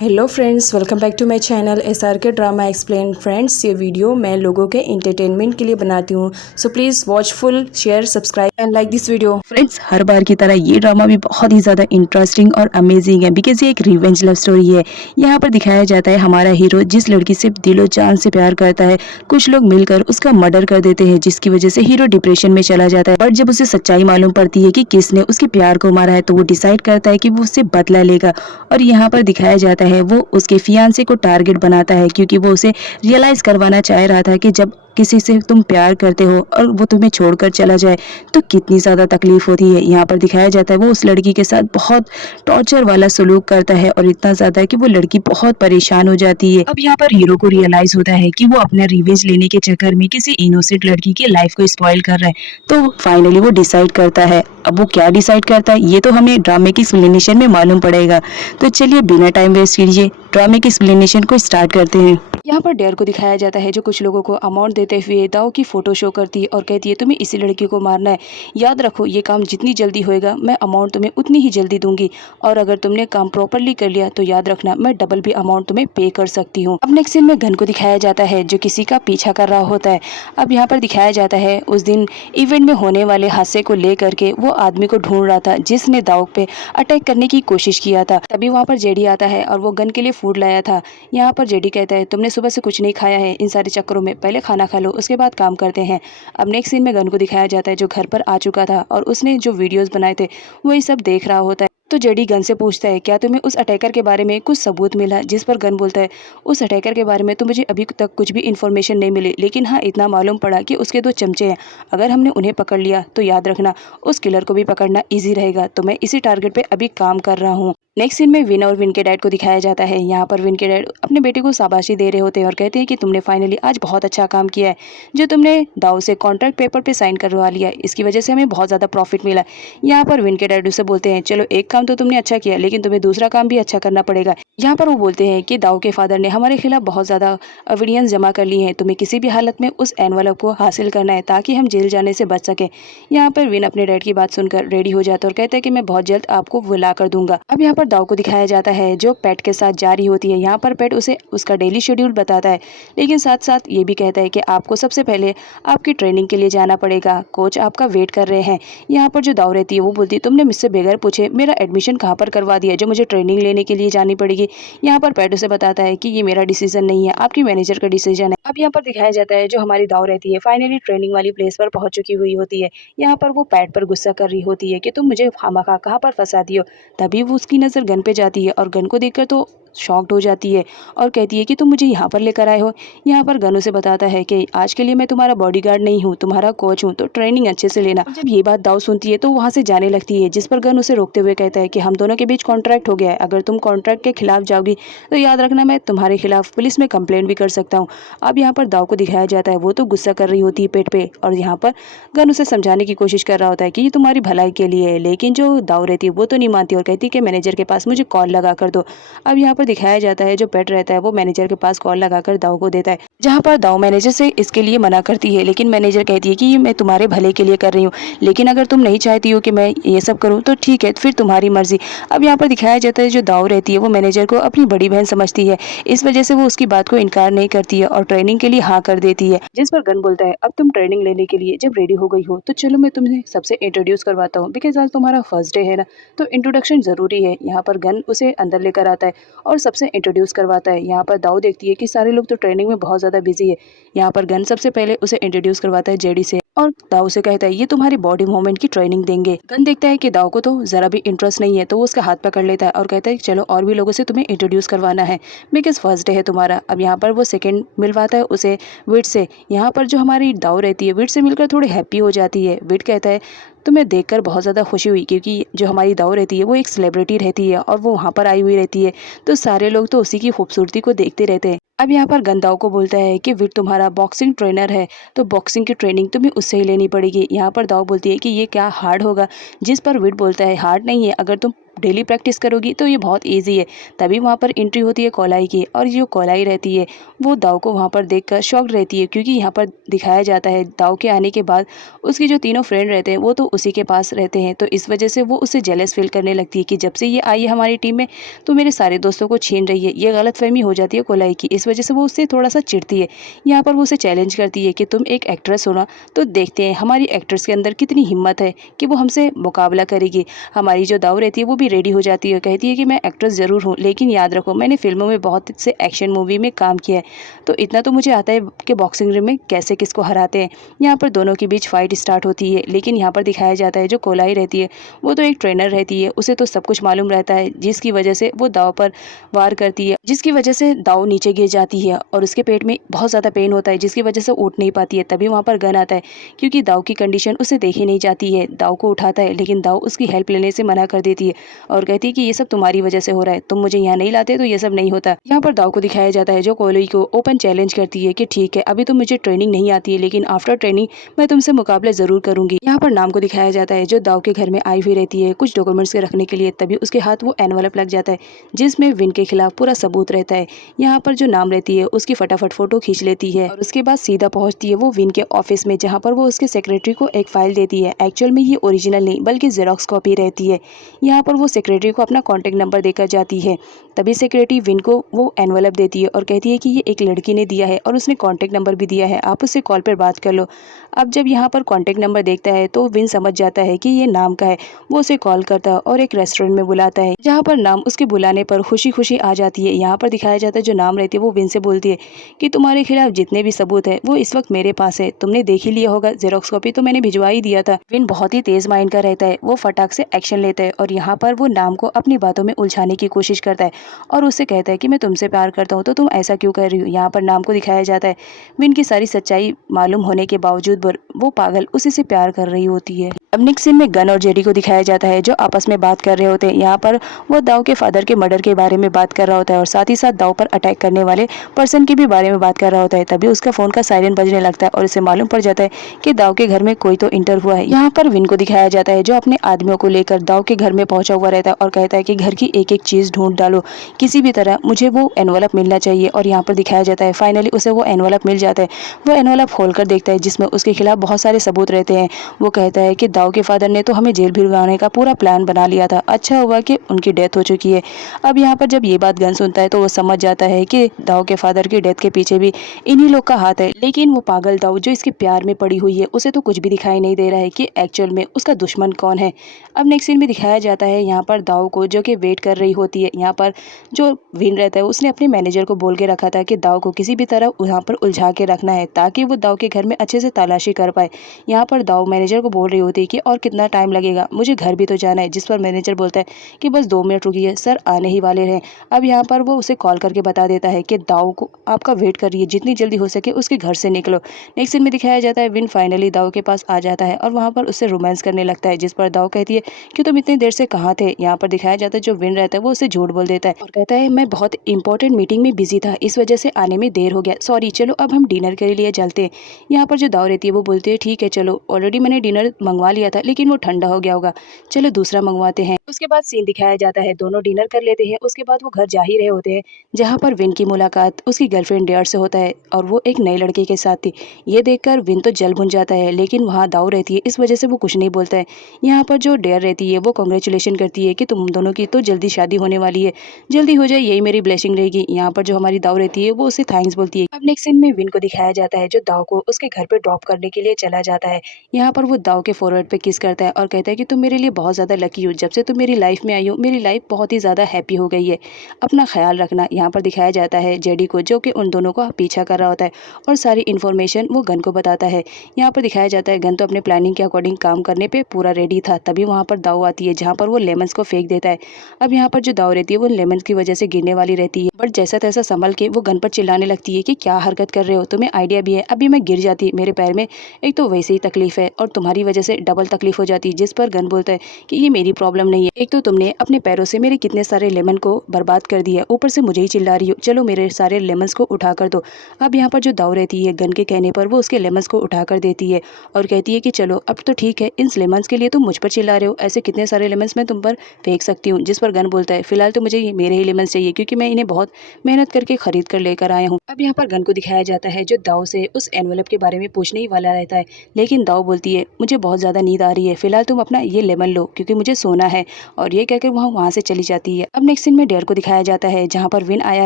Hello friends, welcome back to my channel SRK drama explain. Friends, ये video मैं लोगों के एंटरटेनमेंट के लिए बनाती हूँ, so please watch full, share, subscribe and like this video. Friends, हर बार की तरह ये ड्रामा भी बहुत ही ज़्यादा इंटरेस्टिंग और अमेजिंग है बिकॉज ये एक रिवेंज लव स्टोरी है। यहाँ पर दिखाया जाता है हमारा हीरो जिस लड़की से दिलो जान से प्यार करता है, कुछ लोग मिलकर उसका मर्डर कर देते हैं जिसकी वजह से हीरो डिप्रेशन में चला जाता है। बट जब उसे सच्चाई मालूम पड़ती है कि किसने उसके प्यार को मारा है तो वो डिसाइड करता है कि वो उससे बदला लेगा। और यहाँ पर दिखाया जाता है वो उसके फियांसे को टारगेट बनाता है क्योंकि वो उसे रियलाइज करवाना चाह रहा था कि जब किसी से तुम प्यार करते हो और वो तुम्हें छोड़कर चला जाए तो कितनी ज़्यादा तकलीफ होती है। यहाँ पर दिखाया जाता है वो उस लड़की के साथ बहुत टॉर्चर वाला सलूक करता है और इतना ज़्यादा कि वो लड़की बहुत परेशान हो जाती है। अब यहाँ पर हीरो को रियलाइज होता है कि वो अपना रिवेंज लेने के चक्कर में किसी इनोसेंट लड़की की लाइफ को स्पॉइल कर रहा है। तो फाइनली वो डिसाइड करता है। अब वो क्या डिसाइड करता है ये तो हमें ड्रामे की एक्सप्लेनेशन में मालूम पड़ेगा। तो चलिए बिना टाइम वेस्ट कीजिए ड्रामे की एक्सप्लेनेशन को स्टार्ट करते हैं। यहाँ पर डेयर को दिखाया जाता है जो कुछ लोगों को अमाउंट देते हुए दाव की फोटो शो करती है और कहती है तुम्हें इसी लड़की को मारना है। याद रखो ये काम जितनी जल्दी होएगा मैं अमाउंट तुम्हें उतनी ही जल्दी दूंगी, और अगर तुमने काम प्रॉपरली कर लिया तो याद रखना मैं डबल भी अमाउंट तुम्हें पे कर सकती हूँ। अब नेक्स्ट सीन में घन को दिखाया जाता है जो किसी का पीछा कर रहा होता है। अब यहाँ पर दिखाया जाता है उस दिन इवेंट में होने वाले हादसे को लेकर के वो आदमी को ढूंढ रहा था जिसने दाव पे अटैक करने की कोशिश किया था। तभी वहाँ पर जेडी आता है और वो गन के लिए फूड लाया था। यहाँ पर जेडी कहता है तुमने सुबह से कुछ नहीं खाया है, इन सारे चक्करों में पहले खाना खा लो उसके बाद काम करते हैं। अब नेक्स्ट सीन में गन को दिखाया जाता है जो घर पर आ चुका था और उसने जो वीडियोस बनाए थे वही सब देख रहा होता है। तो जेडी गन से पूछता है क्या तुम्हें उस अटैकर के बारे में कुछ सबूत मिला, जिस पर गन बोलता है उस अटैकर के बारे में तो मुझे अभी तक कुछ भी इन्फॉर्मेशन नहीं मिली, लेकिन हाँ इतना मालूम पड़ा कि उसके 2 चमचे हैं। अगर हमने उन्हें पकड़ लिया तो याद रखना उस किलर को भी पकड़ना ईजी रहेगा, तो मैं इसी टारगेट पे अभी काम कर रहा हूँ। नेक्स्ट सीन में विन और विन के डैड को दिखाया जाता है। यहाँ पर विन के डैड अपने बेटे को शाबाशी दे रहे होते हैं और कहते हैं कि तुमने फाइनली आज बहुत अच्छा काम किया है, जो तुमने दाव से कॉन्ट्रैक्ट पेपर पे साइन करवा लिया, इसकी वजह से हमें बहुत ज़्यादा प्रॉफिट मिला। यहाँ पर विन के डैड उसे बोलते हैं चलो एक काम तो तुमने अच्छा किया लेकिन तुम्हें दूसरा काम भी अच्छा करना पड़ेगा। यहाँ पर वो बोलते हैं कि दाव के फादर ने हमारे खिलाफ बहुत ज़्यादा एविडेंस जमा कर लिए हैं, तुम्हें किसी भी हालत में उस एनवलप को हासिल करना है ताकि हम जेल जाने से बच सके। यहाँ पर विन अपने डैड की बात सुनकर रेडी हो जाता है और कहता है कि मैं बहुत जल्द आपको बुला कर दूंगा। अब यहाँ पर दाव को दिखाया जाता है जो पेट के साथ जा रही होती है। यहाँ पर पेट उसे उसका डेली शेड्यूल बताता है, लेकिन साथ साथ ये भी कहता है कि आपको सबसे पहले आपकी ट्रेनिंग के लिए जाना पड़ेगा, कोच आपका वेट कर रहे हैं। यहाँ पर जो दाव रहती है वो बोलती है तुमने मुझसे बगैर पूछे मेरा एडमिशन कहाँ पर करवा दिया जो मुझे ट्रेनिंग लेने के लिए जानी पड़ेगी। यहाँ पर पेट उसे बताता है कि ये मेरा डिसीजन नहीं है, आपकी मैनेजर का डिसीजन है। अब यहाँ पर दिखाया जाता है जो हमारी दाव रहती है फाइनली ट्रेनिंग वाली प्लेस पर पहुंच चुकी हुई होती है। यहाँ पर वो पेट पर गुस्सा कर रही होती है कि तुम मुझे खामखा कहाँ पर फंसा दियो। तभी वो उसकी नज़र गन पे जाती है और गन को देखकर तो शॉक्ड हो जाती है और कहती है कि तुम मुझे यहाँ पर लेकर आए हो। यहाँ पर गन उसे बताता है कि आज के लिए मैं तुम्हारा बॉडीगार्ड नहीं हूँ, तुम्हारा कोच हूँ, तो ट्रेनिंग अच्छे से लेना। जब ये बात दाव सुनती है तो वहाँ से जाने लगती है, जिस पर गन उसे रोकते हुए कहता है कि हम दोनों के बीच कॉन्ट्रैक्ट हो गया है, अगर तुम कॉन्ट्रैक्ट के खिलाफ जाओगी तो याद रखना मैं तुम्हारे खिलाफ पुलिस में कंप्लेंट भी कर सकता हूँ। अब यहाँ पर दाव को दिखाया जाता है वो तो गुस्सा कर रही होती है पेट पे, और यहाँ पर गन उसे समझाने की कोशिश कर रहा होता है कि ये तुम्हारी भलाई के लिए है, लेकिन जो दाव रहती है वो तो नहीं मानती और कहती है कि मैनेजर के पास मुझे कॉल लगा कर दो। अब यहाँ पर दिखाया जाता है जो पेट रहता है वो मैनेजर के पास कॉल लगाकर दाव को देता है, जहाँ पर दाव मैनेजर से इसके लिए मना करती है, लेकिन मैनेजर कहती है कि ये मैं तुम्हारे भले के लिए कर रही हूँ, लेकिन अगर तुम नहीं चाहती हो कि मैं ये सब करूँ तो ठीक है, फिर तुम्हारी मर्जी। अब यहाँ पर दिखाया जाता है जो दाव रहती है वो मैनेजर को अपनी बड़ी बहन समझती है, इस वजह से वो उसकी बात को इनकार नहीं करती है और ट्रेनिंग के लिए हाँ कर देती है। जिस पर गन बोलता है अब तुम ट्रेनिंग लेने के लिए जब रेडी हो गई हो तो चलो मैं तुम्हें सबसे इंट्रोड्यूस करवाता हूँ, बिकॉज आज तुम्हारा फर्स्ट डे है ना, तो इंट्रोडक्शन जरूरी है। यहाँ पर गन उसे अंदर लेकर आता है और सबसे इंट्रोड्यूस करवाता है। यहाँ पर दाव देखती है कि सारे लोग तो ट्रेनिंग में बहुत ज़्यादा बिजी है। यहाँ पर गन सबसे पहले उसे इंट्रोड्यूस करवाता है जेडी से और दाव से कहता है ये तुम्हारी बॉडी मूवमेंट की ट्रेनिंग देंगे। गन देखता है कि दाव को तो जरा भी इंटरेस्ट नहीं है, तो वो उसका हाथ पकड़ लेता है और कहता है चलो और भी लोगों से तुम्हें इंट्रोड्यूस करवाना है, बिकॉज फर्स्ट डे है तुम्हारा। अब यहाँ पर वो सेकंड मिलवाता है उसे विट से। यहाँ पर जो हमारी दाव रहती है विट से मिलकर थोड़ी हैप्पी हो जाती है। विट कहता है तुम्हें देखकर बहुत ज़्यादा खुशी हुई, क्योंकि जो हमारी दाव रहती है वो एक सेलिब्रिटी रहती है और वो वहाँ पर आई हुई रहती है, तो सारे लोग तो उसी की खूबसूरती को देखते रहते हैं। अब यहाँ पर गन दाव को बोलता है कि विट तुम्हारा बॉक्सिंग ट्रेनर है, तो बॉक्सिंग की ट्रेनिंग तुम्हें उससे ही लेनी पड़ेगी। यहाँ पर दाव बोलती है कि ये क्या हार्ड होगा, जिस पर विट बोलता है हार्ड नहीं है, अगर तुम डेली प्रैक्टिस करोगी तो ये बहुत ईजी है। तभी वहाँ पर एंट्री होती है कोलाई की, और जो कोलाई रहती है वो दाऊ को वहाँ पर देखकर शॉक्ड रहती है, क्योंकि यहाँ पर दिखाया जाता है दाऊ के आने के बाद उसके जो तीनों फ्रेंड रहते हैं वो तो उसी के पास रहते हैं। तो इस वजह से वो उससे जेलस फील करने लगती है कि जब से ये आई है हमारी टीम में तो मेरे सारे दोस्तों को छीन रही है। ये गलतफहमी हो जाती है कोलाई की, इस वजह से वो उससे थोड़ा सा चिढ़ती है। यहाँ पर वो उसे चैलेंज करती है कि तुम एक एक्ट्रेस हो ना, तो देखते हैं हमारी एक्ट्रेस के अंदर कितनी हिम्मत है कि वो हमसे मुकाबला करेगी। हमारी जो दाऊ रहती है वो भी रेडी हो जाती है, कहती है कि मैं एक्ट्रेस ज़रूर हूँ, लेकिन याद रखो मैंने फिल्मों में बहुत से एक्शन मूवी में काम किया है, तो इतना तो मुझे आता है कि बॉक्सिंग रिंग में कैसे किसको हराते हैं। यहाँ पर दोनों के बीच फाइट स्टार्ट होती है, लेकिन यहाँ पर दिखाया जाता है जो कोलाई रहती है वो तो एक ट्रेनर रहती है, उसे तो सब कुछ मालूम रहता है, जिसकी वजह से वो दाऊ पर वार करती है, जिसकी वजह से दाऊ नीचे गिर जाती है और उसके पेट में बहुत ज़्यादा पेन होता है, जिसकी वजह से उठ नहीं पाती है। तभी वहाँ पर गन आता है, क्योंकि दाऊ की कंडीशन उसे देखी नहीं जाती है। दाऊ को उठाता है, लेकिन दाऊ उसकी हेल्प लेने से मना कर देती है और कहती है कि ये सब तुम्हारी वजह से हो रहा है, तुम मुझे यहाँ नहीं लाते तो ये सब नहीं होता। यहाँ पर दाऊ को दिखाया जाता है जो कोलाई को ओपन चैलेंज करती है कि ठीक है अभी तो मुझे ट्रेनिंग नहीं आती है, लेकिन आफ्टर ट्रेनिंग मैं तुमसे मुकाबला जरूर करूंगी। यहाँ पर नाम को दिखाया जाता है जो दाऊ के घर में आई हुई रहती है कुछ डॉक्यूमेंट्स के रखने के लिए, तभी उसके हाथ वो एनवलप लग जाता है जिसमें विन के खिलाफ पूरा सबूत रहता है। यहाँ पर जो नाम रहती है उसकी फटाफट फोटो खींच लेती है और उसके बाद सीधा पहुंचती है वो विन के ऑफिस में, जहाँ पर वो उसके सेक्रेटरी को एक फाइल देती है। एक्चुअल में ये ओरिजिनल नहीं बल्कि जेरोक्स कॉपी रहती है। यहाँ पर वो सेक्रेटरी को अपना कॉन्टैक्ट नंबर देकर जाती है, तभी सेक्रेटरी विन को वो एनवलप देती है और कहती है कि ये एक लड़की ने दिया है और उसने कॉन्टैक्ट नंबर भी दिया है, आप उससे कॉल पर बात कर लो। अब जब यहाँ पर कॉन्टैक्ट नंबर देखता है तो विन समझ जाता है कि ये नाम का है। वो उसे कॉल करता है और एक रेस्टोरेंट में बुलाता है, जहाँ पर नाम उसके बुलाने पर खुशी खुशी आ जाती है। यहाँ पर दिखाया जाता है जो नाम रहती है वो विन से बोलती है कि तुम्हारे खिलाफ जितने भी सबूत है वो इस वक्त मेरे पास है, तुमने देख ही लिया होगा, जेरोक्स कॉपी तो मैंने भिजवा ही दिया था। विन बहुत ही तेज माइंड का रहता है, वो फटाक से एक्शन लेता है और यहाँ पर वो नाम को अपनी बातों में उलझाने की कोशिश करता है और उससे कहता है कि मैं तुमसे प्यार करता हूँ तो तुम ऐसा क्यों कर रही हो। यहाँ पर नाम को दिखाया जाता है विन की सारी सच्चाई मालूम होने के बावजूद वो पागल उसी से प्यार कर रही होती है। अब नेक्स्ट सीन में गन और जेडी को दिखाया जाता है जो आपस में बात कर रहे होते हैं। यहाँ पर वो दाऊ के फादर के मर्डर के बारे में बात कर रहा होता है और साथ ही साथ दाऊ पर अटैक करने वाले पर्सन के भी बारे में बात कर रहा होता है। तभी उसका फोन का सायरन बजने लगता है और इसे मालूम पड़ जाता है कि दाऊ के घर में कोई तो इंटर हुआ है। यहाँ पर विन को दिखाया जाता है जो अपने आदमियों को लेकर दाऊ के घर में पहुंचा हुआ रहता है और कहता है कि घर की एक एक चीज ढूंढ डालो, किसी भी तरह मुझे वो एनवलप मिलना चाहिए। और यहाँ पर दिखाया जाता है फाइनली उसे वो एनवलप मिल जाता है। वो एनवलप खोलकर देखता है जिसमें उसके खिलाफ बहुत सारे सबूत रहते हैं। वो कहता है कि दाऊ के फादर ने तो हमें जेल भिजवाने का पूरा प्लान बना लिया था, अच्छा हुआ कि उनकी डेथ हो चुकी है। अब यहाँ पर जब ये बात गन सुनता है तो वो समझ जाता है कि दाऊ के फादर की डेथ के पीछे भी इन्हीं लोग का हाथ है। लेकिन वो पागल दाऊ जो इसके प्यार में पड़ी हुई है उसे तो कुछ भी दिखाई नहीं दे रहा है कि एक्चुअल में उसका दुश्मन कौन है। अब नेक्स्ट सीन में दिखाया जाता है यहाँ पर दाऊ को जो कि वेट कर रही होती है। यहाँ पर जो विन रहता है उसने अपने मैनेजर को बोल के रखा था कि दाऊ को किसी भी तरह यहाँ पर उलझा के रखना है ताकि वो दाऊ के घर में अच्छे से तलाशी कर पाए। यहाँ पर दाऊ मैनेजर को बोल रही होती है कि और कितना टाइम लगेगा, मुझे घर भी तो जाना है। जिस पर मैनेजर बोलता है कि बस 2 मिनट रुकिए सर, आने ही वाले हैं। अब यहाँ पर वो उसे कॉल करके बता देता है कि दाऊ को आपका वेट कर रही है, जितनी जल्दी हो सके उसके घर से निकलो। नेक्स्ट सीन में दिखाया जाता है विन फाइनली दाऊ के पास आ जाता है और वहाँ पर उससे रोमांस करने लगता है, जिस पर दाऊ कहती है कि तुम इतनी देर से कहाँ थे। यहाँ पर दिखाया जाता है जो विन रहता है वो उसे झूठ बोल देता है और कहता है मैं बहुत इंपॉर्टेंट मीटिंग में बिजी था, इस वजह से आने में देर हो गया, सॉरी, चलो अब हम डिनर के लिए चलते हैं। यहाँ पर जो दाऊ रहती है वो बोलती है ठीक है चलो, ऑलरेडी मैंने डिनर मंगवा लिया था लेकिन वो ठंडा हो गया होगा, चलो दूसरा मंगवाते हैं। उसके बाद सीन दिखाया जाता है दोनों डिनर कर लेते हैं। उसके बाद वो घर जा ही रहे होते हैं जहाँ पर विन की मुलाकात उसकी गर्लफ्रेंड डेयर से होता है और वो एक नए लड़के के साथ थी। ये देखकर विन तो जल भुन जाता है, लेकिन वहाँ दाऊ रहती है इस वजह से वो कुछ नहीं बोलता है। यहाँ पर जो डेयर रहती है वो कॉन्ग्रेचुलेशन करती है कि तुम दोनों की तो जल्दी शादी होने वाली है, जल्दी हो जाए यही मेरी ब्लेसिंग रहेगी। यहाँ पर जो हमारी दाऊ रहती है वो उसे थैंक्स बोलती है। अब नेक्स्ट सीन में विन को दिखाया जाता है जो दाऊ को उसके घर पे ड्रॉप करने के लिए चला जाता है। यहाँ पर वो दाऊ के फॉरवर्ड पे किस करता है और कहता है कि तुम मेरे लिए बहुत ज़्यादा लकी हो, जब से तुम मेरी लाइफ में आई हो मेरी लाइफ बहुत ही ज़्यादा हैप्पी हो गई है, अपना ख्याल रखना। यहाँ पर दिखाया जाता है जेडी को जो कि उन दोनों का पीछा कर रहा होता है और सारी इन्फॉर्मेशन वो गन को बताता है। यहाँ पर दिखाया जाता है गन तो अपने प्लानिंग के अकॉर्डिंग काम करने पे पूरा रेडी था, तभी वहाँ पर दाऊ आती है जहाँ पर वो लेमन्स को फेंक देता है। अब यहाँ पर जो दाऊ रहती है वो लेमन्स की वजह से गिरने वाली रहती है, बट जैसा तैसा संभल के वो गन पर चिल्लाने लगती है कि क्या हरकत कर रहे हो, तुम्हें आइडिया भी है, अभी मैं गिर जाती मेरे पैर में एक तो वैसे ही तकलीफ है और तुम्हारी वजह से डबल डबल तकलीफ हो जाती, जिस पर गन बोलता है कि ये मेरी प्रॉब्लम नहीं है। एक तो तुमने अपने पैरों से मेरे कितने सारे लेमन को बर्बाद कर दिया, ऊपर से मुझे ही चिल्ला रही हो, चलो मेरे सारे लेमन्स को उठा कर दो। अब यहाँ पर जो दाऊ रहती है, गन के कहने पर वो उसके लेमन्स को उठा कर देती है और कहती है कि चलो अब तो ठीक है, इन लेमन्स के लिए तुम मुझ पर चिल्ला रहे हो, ऐसे कितने सारे लेमन्स मैं तुम पर फेंक सकती हूँ। जिस पर गन बोलता है फिलहाल तो मुझे ये मेरे ही लेमन्स चाहिए, क्योंकि मैं इन्हें बहुत मेहनत करके खरीद कर लेकर आया हूँ। अब यहाँ पर गन को दिखाया जाता है जो दाऊ से उस एनवलप के बारे में पूछने ही वाला रहता है, लेकिन दाऊ बोलती है मुझे बहुत ज़्यादा नींद आ रही है, फिलहाल तुम अपना ये लेमन लो क्योंकि मुझे सोना है, और ये कहकर वहाँ से चली जाती है। अब नेक्स्ट सीन में डेयर को दिखाया जाता है जहाँ पर विन आया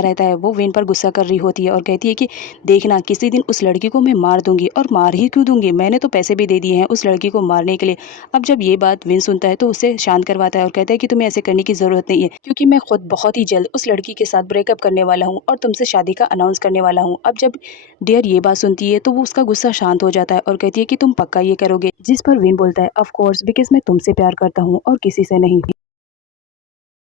रहता है। वो विन पर गुस्सा कर रही होती है और कहती है कि देखना किसी दिन उस लड़की को मैं मार दूंगी, और मार ही क्यों दूंगी, मैंने तो पैसे भी दे दिए हैं उस लड़की को मारने के लिए। अब जब ये बात विन सुनता है तो उसे शांत करवाता है और कहता है कि तुम्हें ऐसे करने की ज़रूरत नहीं है, क्योंकि मैं खुद बहुत ही जल्द उस लड़की के साथ ब्रेकअप करने वाला हूँ और तुमसे शादी का अनाउंस करने वाला हूँ। अब जब डेयर ये बात सुनती है तो वो उसका गुस्सा शांत हो जाता है और कहती है कि तुम पक्का ये करोगे, जिस पर विन बोलता है ऑफ कोर्स, बिकॉज मैं तुमसे प्यार करता हूँ और किसी से नहीं।